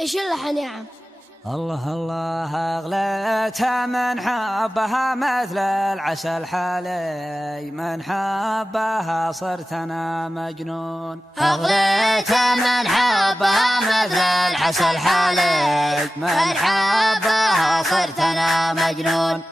إيش اللحن يا عم؟ الله الله أغليتها من حبها مثل العسل حالي، من حبها صرت أنا مجنون. أغليتها من حبها مثل العسل حالي، من حبها صرت أنا مجنون.